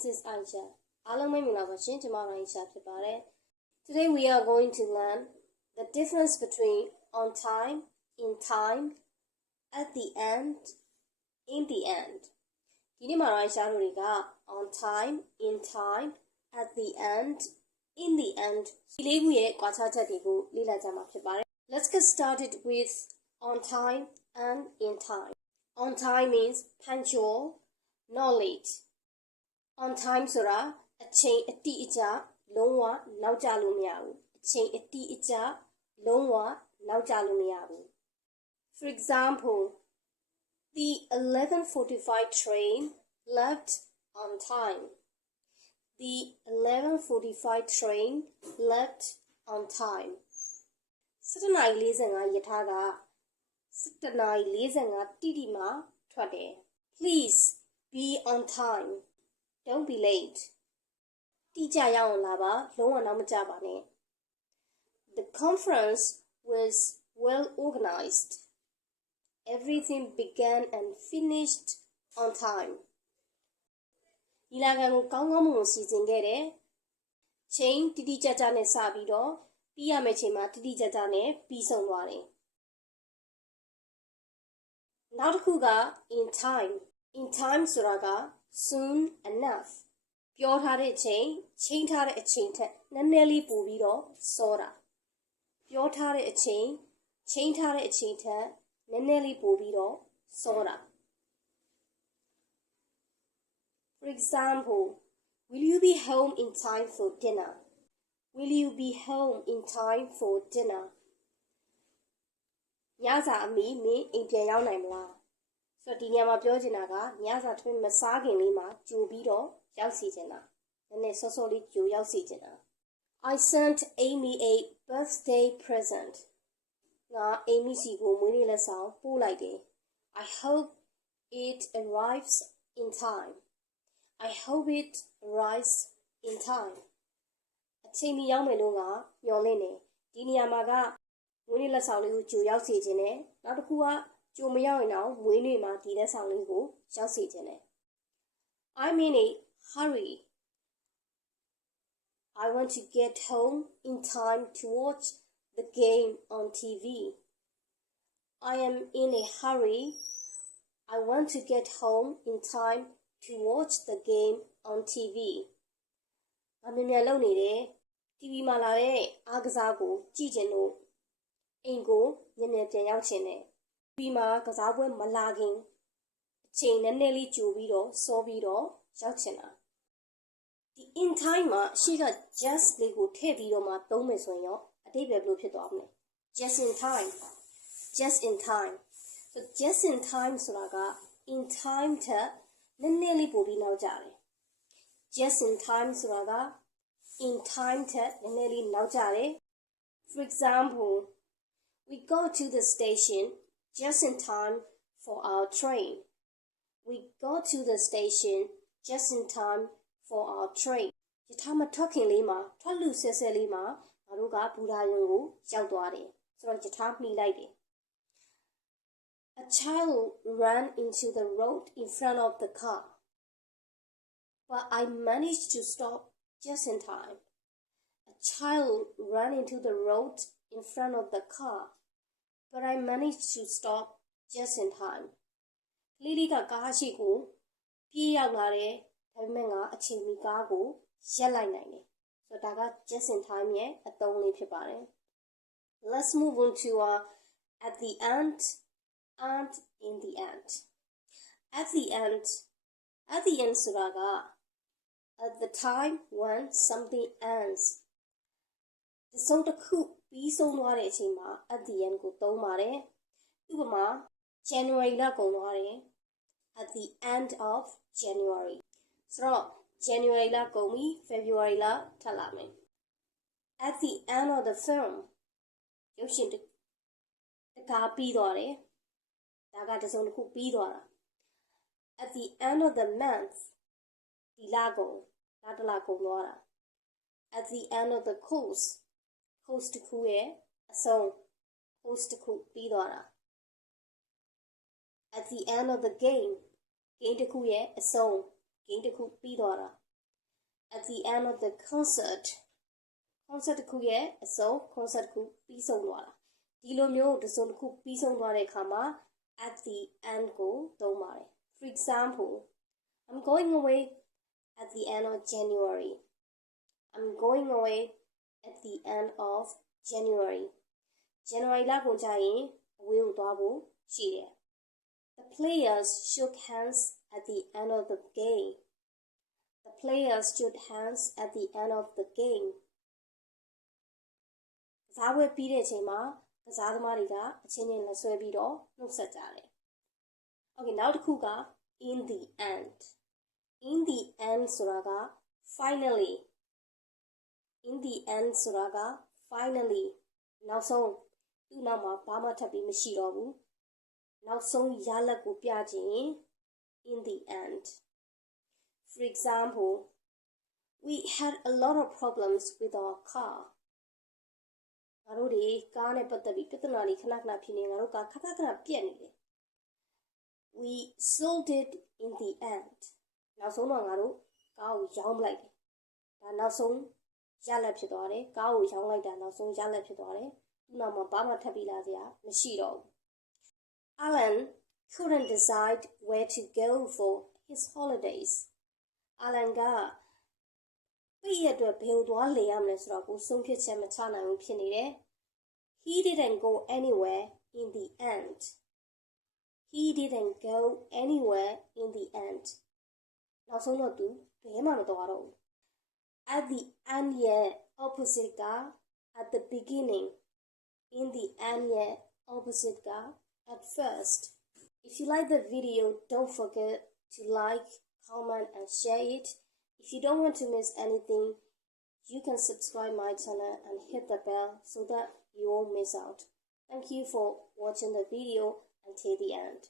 this is Aisha. အားလုံးပဲမင်္ဂလာပါရှင်ကျွန်မ Aisha ဖြစ်ပါတယ် Today we are going to learn the difference between on time, in time, at the end, in the end. ဒီနေ့မှာ Aisha တို့တွေက on time, in time, at the end, in the end ဒီလေးခုရဲ့ကွာခြားချက်တွေကိုလေ့လာကြမှာဖြစ်ပါတယ် Let's get started with on time and in time. On time means punctual, not late. On time ဆိုတာအချိန်အတိအကျလုံးဝနောက်ကျလို့မရဘူးအချိန်အတိအကျလုံးဝနောက်ကျလို့မရဘူး For example, the 11:45 train left on time. The 11:45 train left on time. 7:45 ရထားက7:45တိတိမှာထွက်တယ် Please be on time. Don't be late. တိကျရအောင်လာပါလုံးဝနောက်မကျပါနဲ့ The conference was well organized. Everything began and finished on time. ဒီလာခံကိုကောင်းကောင်းမွန်မွန်စီစဉ်ခဲ့တယ်ချိန်တိတိကျကျနဲ့စပြီးတော့ပြီးရမယ့်ချိန်မှာတိတိကျကျနဲ့ပြီးဆုံးသွားတယ်နောက်တစ်ခုက in time ဆိုတာက soon enough ပြောထားတဲ့ချိန်ထားတဲ့အချိန်ထက်နည်းနည်းလေးပိုပြီးတော့စောတာပြောထားတဲ့အချိန်ထားတဲ့အချိန်ထက်နည်းနည်းလေးပိုပြီးတော့စောတာ For example, will you be home in time for dinner? Will you be home in time for dinner? ညစာအမီမင်းအိမ်ပြန်ရောက်နိုင်မလားဆိုတော့ဒီညမှာပြောချင်တာကညစာထမင်းမစားခင်လေးမှာကြိုပြီးတော့ရောက်စီချင်တာနည်းနည်းစောစောလေးကြိုရောက်စီချင်တာ I sent Amy a birthday present. ငါ Amy စီကိုမွေးနေ့လက်ဆောင်ပို့လိုက်တယ် I hope it arrives in time. I hope it arrives in time. အချိန်မီရောက်မယ်လို့ငါမျှော်လင့်နေဒီနေရာမှာကမွေးနေ့လက်ဆောင်လေးကိုကြိုရောက်စီခြင်းနဲ့နောက်တစ်ခုကကြိုမရောက်ရင်တော့မွေးနေ့မှာဒီလက်ဆောင်လေးကိုရောက်စီခြင်းနဲ့ I'm in a hurry. I want to get home in time to watch the game on TV. I am in a hurry. I want to get home in time to watch the game on TV. အမေမြန်လုံနေတယ် TV မှာလာတဲ့အားကစားကိုကြည့်ချင်လို့အိမ်ကိုမြန်မြန်ပြန်ရောက်ချင်တယ် TV မှာကစားပွဲမလာခင်အချိန်နည်းနည်းလေးကြိုပြီးတော့စောပြီးတော့ရောက်ချင်တာဒီ in time မှာရှေ့က just လေးကိုထည့်ပြီးတော့မှသုံးမယ်ဆိုရင်ရောအဓိပ္ပာယ်ဘယ်လိုဖြစ်သွားမလဲ just in time so just in time ဆိုတာက in time ထက်နည်းနည်းလေးပိုပြီးနောက်ကျတယ် just in time ဆိုတာက in time ထက်နည်းနည်းလေးနောက်ကျတယ် For example, we got to the station just in time for our train. We got to the station just in time for our train. ယထာမထွက်ခင်လေးမှာထွက်လူဆဲဆဲလေးမှာငါတို့ကဘူရာရုံကိုရောက်သွားတယ်ဆိုတော့ယထာမှီလိုက်တယ် A child ran into the road in front of the car. But I managed to stop just in time. A child ran into the road in front of the car. But I managed to stop just in time. ကလေးလေးကကားရှိကိုပြေးရောက်လာတယ်ဒါပေမဲ့ငါအချိန်မီကားကိုရပ်လိုက်နိုင်တယ်ဆိုတော့ဒါက just in time ရဲ့အသုံးလေးဖြစ်ပါတယ် Let's move on to at the end and in the end. At the end ဆိုတာက at the time when something ends. တစုံတစ်ခုပြီးဆုံးသွားတဲ့အချိန်မှာ at the end ကိုသုံးပါတယ်ဥပမာ January လကုန်သွားတယ် at the end of January ဆိုတော့ January လကုန်ပြီ February လထပ်လာမယ် At the end of the film ရုပ်ရှင်တကားပြီးသွားတယ်ဒါကတစုံတစ်ခုပြီးသွားတာ At the end of the month ဒီလကုန်လတစ်လကုန်သွားတာ At the end of the course တစ်ခုရဲ့အဆုံး course တစ်ခုပြီးသွားတာ At the end of the game တစ်ခုရဲ့အဆုံး game တစ်ခုပြီးသွားတာ the end of the concertတစ်ခုရဲ့အဆုံး concert တစ်ခုပြီးဆုံးသွားတာဒီလိုမျိုးတစ်စုံတစ်ခုပြီးဆုံးသွားတဲ့အခါမှာ at the end ကိုသုံးပါတယ် for example I'm going away at the end of January I'm going away at the end of January လကုန်ကြရင်အဝေးကိုသွားဖို့ရှိတယ် The players shook hands at the end of the game The players shook hands at the end of the game ကစားပွဲပြီးတဲ့အချိန်မှာကစားသမားတွေကအချင်းချင်းလက်ဆွဲပြီးတော့နှုတ်ဆက်ကြတယ် Okay နောက်တစ်ခုက in the end in the end ဆိုတာက finally in the end ဆိုတာက finally နောက်ဆုံးသူ့နောက်မှာဘာမှထပ်ပြီးမရှိတော့ဘူးနောက်ဆုံးရလဒ်ကိုပြခြင်း in the end For example we had a lot of problems with our car ငါတို့တွေကားနဲ့ပတ်သက်ပြီးပြဿနာတွေခဏခဏဖြစ်နေငါတို့ကခဏခဏပြက်နေတယ် We sold it in the end နောက်ဆုံးတော့ငါတို့ကားကိုရောင်းလိုက်တယ်ဒါနောက်ဆုံးရလဒ်ဖြစ်သွားတယ်ကားကိုရောင်းလိုက်တာနောက်ဆုံးရလဒ်ဖြစ်သွားတယ်သူ့နောက်မှာဘာမှထပ်ပြီးလာစရာမရှိတော့ဘူး Alan couldn't decide where to go for his holidays Alan ကပြည့်ရတဲ့ဘယ်ကိုသွားလေရမလဲဆိုတော့ကိုဆုံးဖြတ်ချက်မချနိုင်ဘူးဖြစ်နေတယ် He didn't go anywhere in the end He didn't go anywhere in the end နောက်ဆုံးတော့သူဘယ်မှမသွားတော့ဘူး At the end ရဲ့ opposite က at the beginning in the end ရဲ့ opposite က at first If you like the video don't forget to like comment and share it If you don't want to miss anything you can subscribe my channel and hit the bell so that you won't miss out Thank you for watching the video until the end